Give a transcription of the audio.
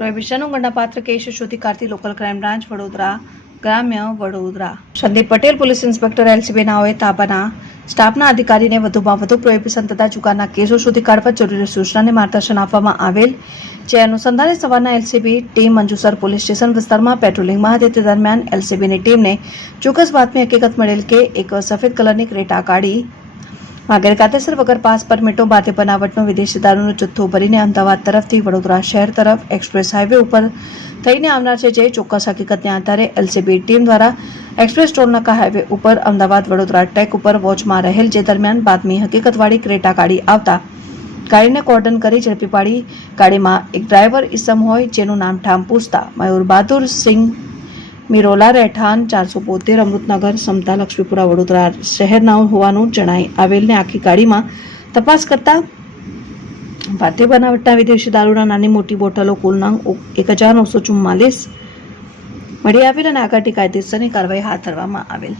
પ્રોહિબિશનનો ગણનાપાત્ર કેસ શોધી કાઢતી લોકલ ક્રાઇમ બ્રાન્ચ વડોદરા ગ્રામ્ય Vadodara Sandeep Patel police inspector LCB નાઓએ તાબાના સ્ટાફના અધિકારીને વધુમાં વધુ પ્રોહિબિશન તથા જુગારના કેસો શોધી કાઢવા જરૂરી સૂચના અને માર્ગદર્શન આપવામાં આવેલ, જે અનુસંધાને સવારના LCB team Manjusar police station વિસ્તારમાં પેટ્રોલિંગમાં હતી. તે દરમિયાન એલસીબીની ટીમને ચોક્કસ બાતમી હકીકત મળેલ કે એક સફેદ કલરની ક્રેટા ગાડી ગેરકાયદેસર વગર પાસ પરમિટો બાતે બનાવટનો વિદેશી દારૂનો જથ્થો ભરીને અમદાવાદ તરફથી વડોદરા શહેર તરફ એક્સપ્રેસ હાઈવે ઉપર થઈને આવનાર છે. જે ચોક્કસ હકીકતને આધારે એલસીબી ટીમ દ્વારા એક્સપ્રેસ ટોલનાકા હાઈવે ઉપર અમદાવાદ વડોદરા ટ્રેક ઉપર વોચમાં રહેલ, જે દરમિયાન બાતમી હકીકતવાળી ક્રેટા ગાડી આવતા ગાડીને કોર્ડન કરી ઝડપી પાડી ગાડીમાં એક ડ્રાઈવર ઈસમ હોય, જેનું નામ ઠામ પૂછતા મયુર બહાદુર સિંહ મિરોલા રહેઠાણ 472 અમૃતનગર સમતા લક્ષ્મીપુરા વડોદરા શહેરના હોવાનું જણાઈ આવેલને આખી ગાડીમાં તપાસ કરતા ભારતીય બનાવટના વિદેશી દારૂના નાની મોટી બોટલો કુલ નંગ 1944 મળી આવેલ અને આગળની કાયદેસરની કાર્યવાહી હાથ ધરવામાં આવેલ.